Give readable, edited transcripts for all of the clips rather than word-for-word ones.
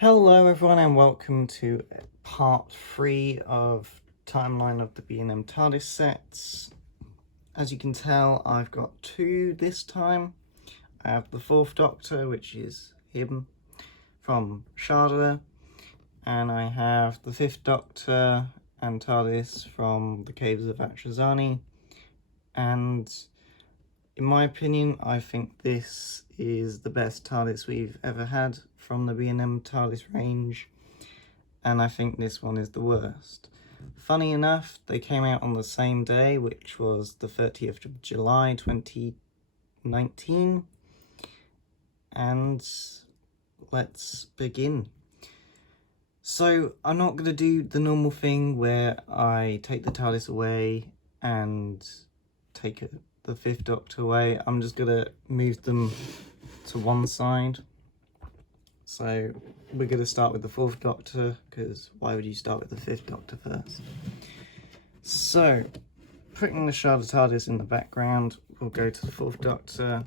Hello everyone and welcome to part 3 of Timeline of the B&M Tardis sets. As you can tell, I've got 2 this time. I have the 4th Doctor, which is him, from Sharda, and I have the 5th Doctor and Tardis from the Caves of Androzani. And in my opinion, I think this is the best TARDIS we've ever had from the B&M TARDIS range, and I think this one is the worst. Funny enough, they came out on the same day, which was the 30th of July 2019, and let's begin. So I'm not going to do the normal thing where I take the TARDIS away and take the 5th Doctor away. I'm just going to move them to one side. So we're going to start with the 4th Doctor, because why would you start with the 5th Doctor first? So, putting the sharda TARDIS in the background, we'll go to the 4th Doctor.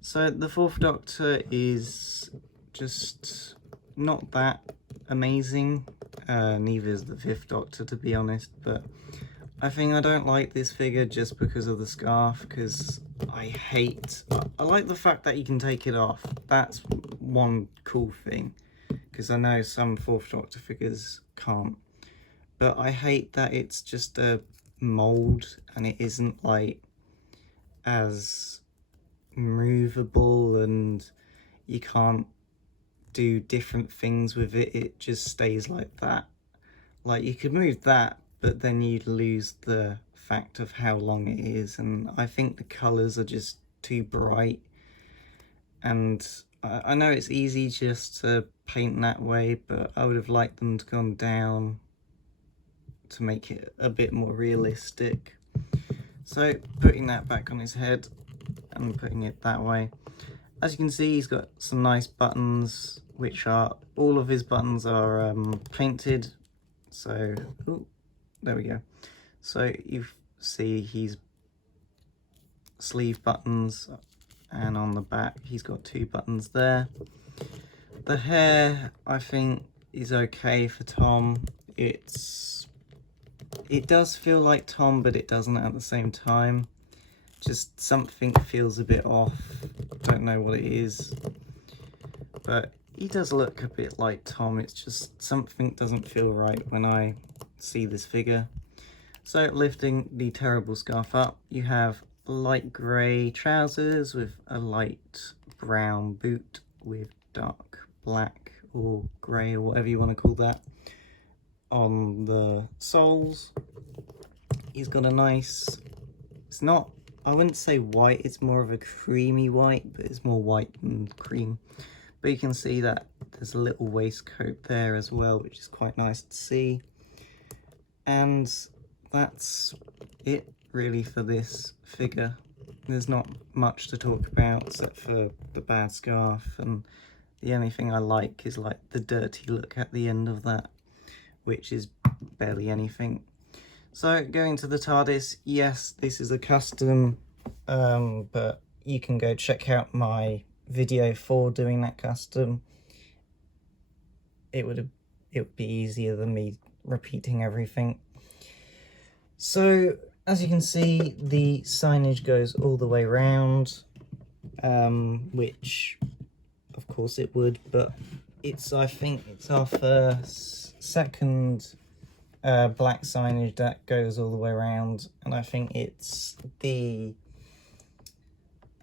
So the 4th Doctor is just not that amazing, neither is the 5th Doctor, to be honest, but I think I don't like this figure just because of the scarf, because I like the fact that you can take it off. That's one cool thing, because I know some 4th Doctor figures can't. But I hate that it's just a mould and it isn't like as movable and you can't do different things with it. It just stays like that. Like, you could move that, but then you'd lose the fact of how long it is, and I think the colours are just too bright, and I know it's easy just to paint that way, but I would have liked them to gone down to make it a bit more realistic. So putting that back on his head and putting it that way, as you can see, he's got some nice buttons, which are, all of his buttons are painted. So, ooh, there we go. So you see he's sleeve buttons, and on the back he's got 2 buttons there. The hair, I think, is okay for Tom. It does feel like Tom, but it doesn't at the same time. Just something feels a bit off. Don't know what it is, but he does look a bit like Tom. It's just something doesn't feel right when I see this figure. So lifting the terrible scarf up, you have light grey trousers with a light brown boot with dark black or grey or whatever you want to call that on the soles. He's got a nice, it's not, I wouldn't say white, it's more of a creamy white, but it's more white than cream. But you can see that there's a little waistcoat there as well, which is quite nice to see. And that's it really for this figure. There's not much to talk about except for the bad scarf, and the only thing I like is like the dirty look at the end of that, which is barely anything. So going to the TARDIS, yes, this is a custom, but you can go check out my video for doing that custom. It would be easier than me repeating everything. So as you can see, the signage goes all the way around, which of course it would, but I think it's our second black signage that goes all the way around, and I think it's the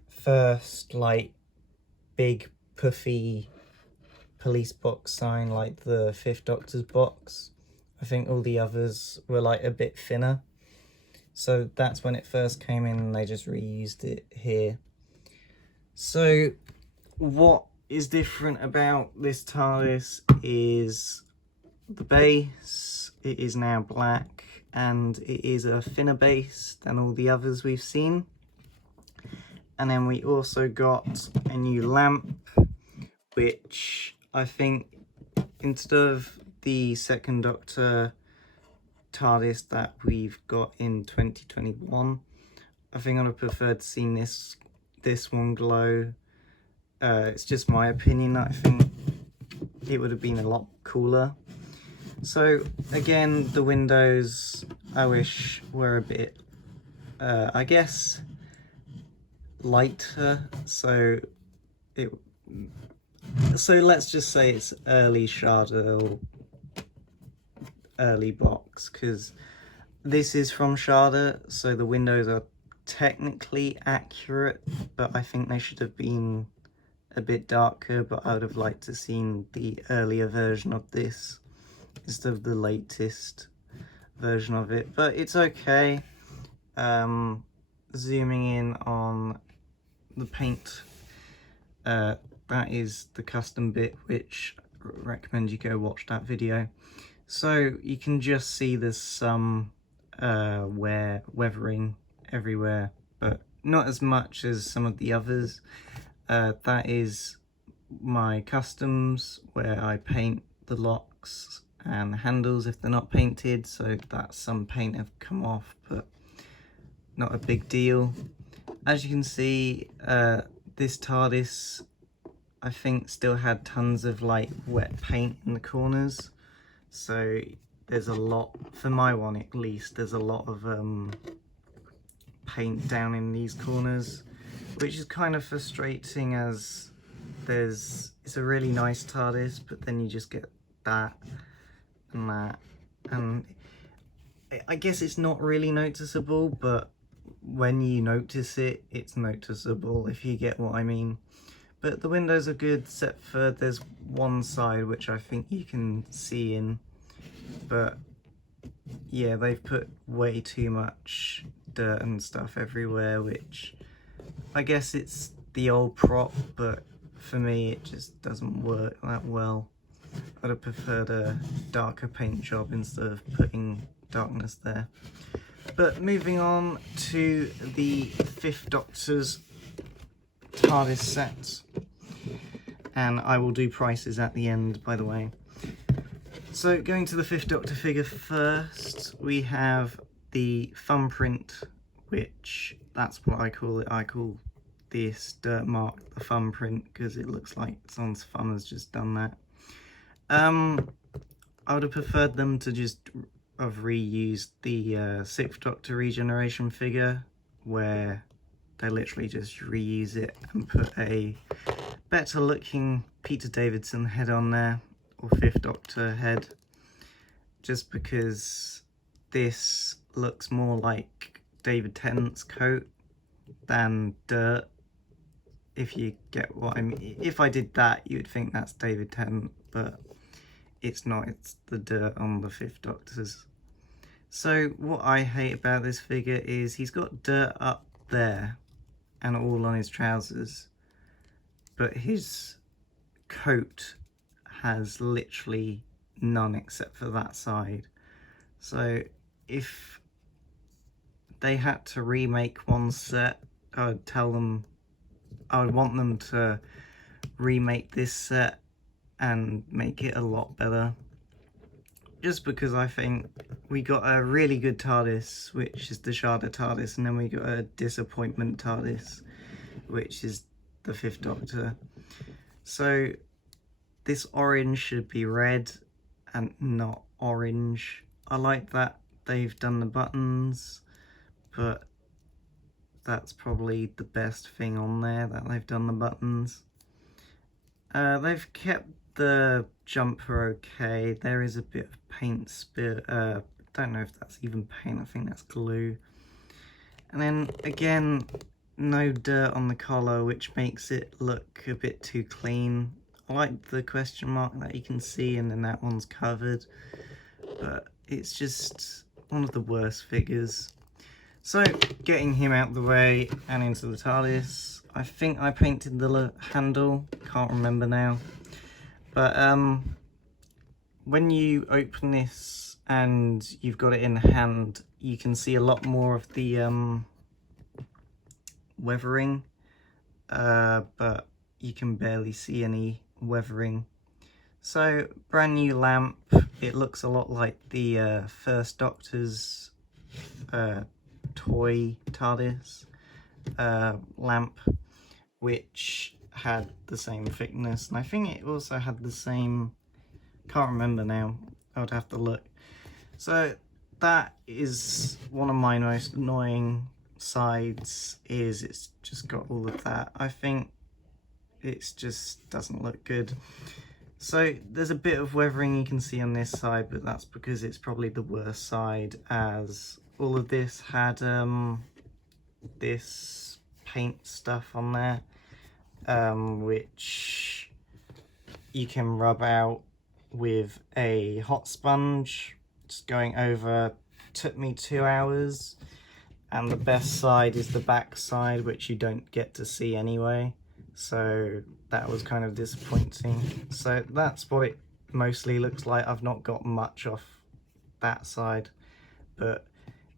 first like big puffy police box sign like the 5th Doctor's box. I think all the others were like a bit thinner, so that's when it first came in and they just reused it here. So what is different about this TARDIS is the base. It is now black and it is a thinner base than all the others we've seen. And then we also got a new lamp, which I think, instead of the 2nd Doctor TARDIS that we've got in 2021, I think I'd have preferred to see this one glow. It's just my opinion. I think it would have been a lot cooler. So again, the windows I wish were a bit, I guess, lighter. So let's just say it's early sharda or early box, because this is from sharda, so the windows are technically accurate, but I think they should have been a bit darker. But I would have liked to seen the earlier version of this instead of the latest version of it, but it's okay. Zooming in on the paint, that is the custom bit, which I recommend you go watch that video. So you can just see there's some weathering everywhere, but not as much as some of the others. That is my customs, where I paint the locks and the handles if they're not painted, so that some paint have come off, but not a big deal. As you can see, this TARDIS I think still had tons of like wet paint in the corners, so there's a lot, for my one at least, there's a lot of paint down in these corners, which is kind of frustrating, as it's a really nice TARDIS, but then you just get that and that, and I guess it's not really noticeable, but when you notice it, it's noticeable, if you get what I mean. But the windows are good, except for there's one side which I think you can see in, but yeah, they've put way too much dirt and stuff everywhere, which I guess it's the old prop, but for me it just doesn't work that well. I'd have preferred a darker paint job instead of putting darkness there. But moving on to the 5th Doctor's TARDIS set, and I will do prices at the end, by the way. So going to the 5th Doctor figure first, we have the thumbprint, which that's what I call it. I call this dirt mark the thumbprint because it looks like someone's thumb has just done that. I would have preferred them to just have reused the 6th Doctor regeneration figure, where they literally just reuse it and put a better looking Peter Davidson head on there, or 5th Doctor head, just because this looks more like David Tennant's coat than dirt, if you get what I mean. If I did that, you'd think that's David Tennant, but it's not, it's the dirt on the 5th Doctor's. So what I hate about this figure is he's got dirt up there and all on his trousers, but his coat has literally none except for that side. So if they had to remake one set, I would want them to remake this set and make it a lot better, just because I think we got a really good TARDIS, which is the Sharda TARDIS, and then we got a disappointment TARDIS, which is the 5th Doctor. So this orange should be red and not orange. I like that they've done the buttons, but that's probably the best thing on there, that they've done the buttons. They've kept the jumper okay. There is a bit of paint spill. Don't know if that's even paint, I think that's glue. And then again, no dirt on the collar, which makes it look a bit too clean. I like the question mark that you can see, and then that one's covered, but it's just one of the worst figures. So getting him out of the way and into the TARDIS, I think I painted the handle, can't remember now. But when you open this and you've got it in hand, you can see a lot more of the weathering, but you can barely see any weathering. So brand new lamp. It looks a lot like the 1st Doctor's toy TARDIS lamp, which had the same thickness, and I think it also had the same Can't remember now. I would have to look. So that is one of my most annoying sides, is it's just got all of that. I think it just doesn't look good. So there's a bit of weathering you can see on this side, but that's because it's probably the worst side, as all of this had this paint stuff on there, which you can rub out with a hot sponge. Just going over took me 2 hours, and the best side is the back side, which you don't get to see anyway, so that was kind of disappointing. So that's what it mostly looks like. I've not got much off that side, but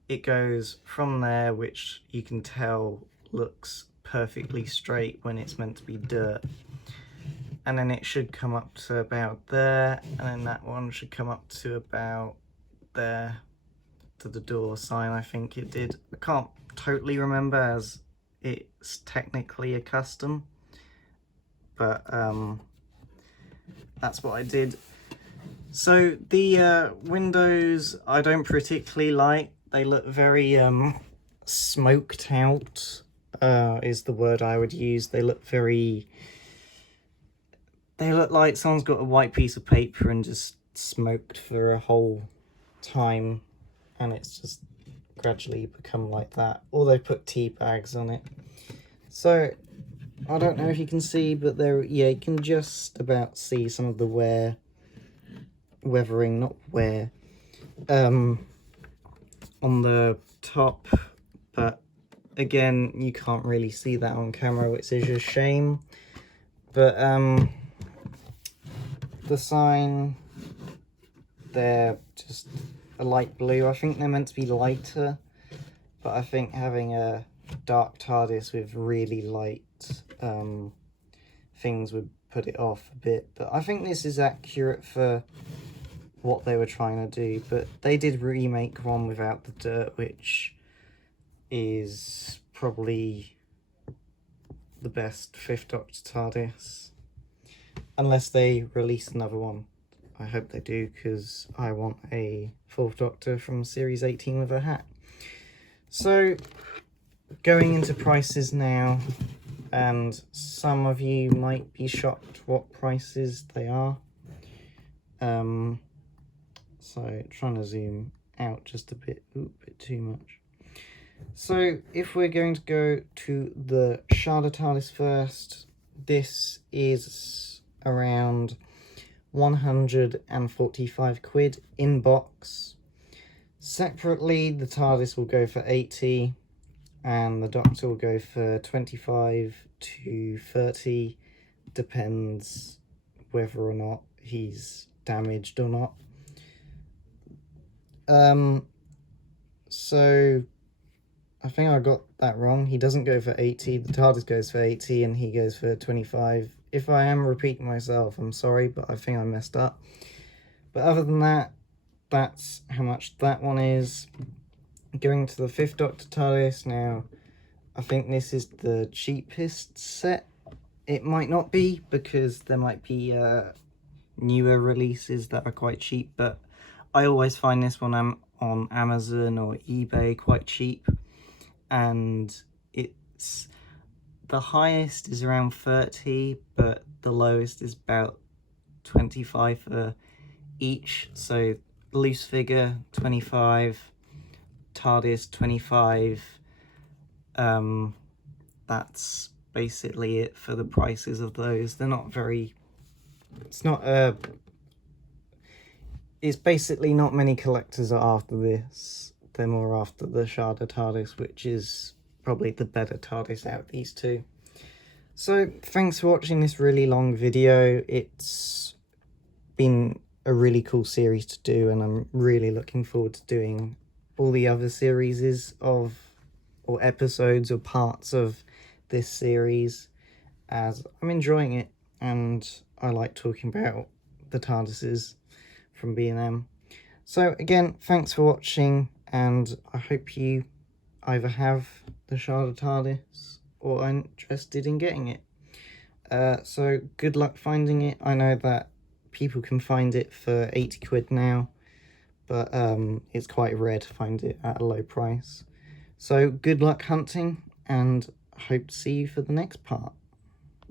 it goes from there, which you can tell looks perfectly straight when it's meant to be dirt, and then it should come up to about there, and then that one should come up to about there to the door sign. I think it did. I can't totally remember, as it's technically a custom, but that's what I did. So the windows I don't particularly like. They look very smoked out, is the word I would use. They look like someone's got a white piece of paper and just smoked for a whole time, and it's just gradually become like that, or they put tea bags on it. So I don't know if you can see, but there, yeah, you can just about see some of the weathering, not wear, on the top, but again, you can't really see that on camera, which is a shame. But the sign, they're just a light blue. I think they're meant to be lighter, but I think having a dark TARDIS with really light things would put it off a bit. But I think this is accurate for what they were trying to do. But they did remake one without the dirt, which is probably the best 5th Doctor TARDIS, unless they release another one. I hope they do, because I want a 4th Doctor from Series 18 with a hat. So, going into prices now, and some of you might be shocked what prices they are. So, trying to zoom out just a bit, bit too much. So, if we're going to go to the Sharda TARDIS first, this is around 145 quid in box. Separately, the TARDIS will go for 80, and the Doctor will go for 25 to 30, depends whether or not he's damaged or not. So I think I got that wrong. He doesn't go for 80, the TARDIS goes for 80 and he goes for 25. If I am repeating myself, I'm sorry, but I think I messed up. But other than that, that's how much that one is. Going to the 5th Doctor TARDIS now, I think this is the cheapest set. It might not be, because there might be newer releases that are quite cheap, but I always find this one on Amazon or eBay quite cheap, and it's the highest is around 30, but the lowest is about 25 for each. So loose figure 25, TARDIS 25. That's basically it for the prices of those. They're not very, it's basically not many collectors are after this. They're more after the Sharda TARDIS, which is probably the better TARDIS out of these two. So thanks for watching this really long video. It's been a really cool series to do, and I'm really looking forward to doing all the other series or episodes or parts of this series, as I'm enjoying it and I like talking about the TARDISes from B&M. So again, thanks for watching, and I hope you either have the Sharda TARDIS or are interested in getting it. So good luck finding it. I know that people can find it for 80 quid now, but it's quite rare to find it at a low price. So good luck hunting, and hope to see you for the next part.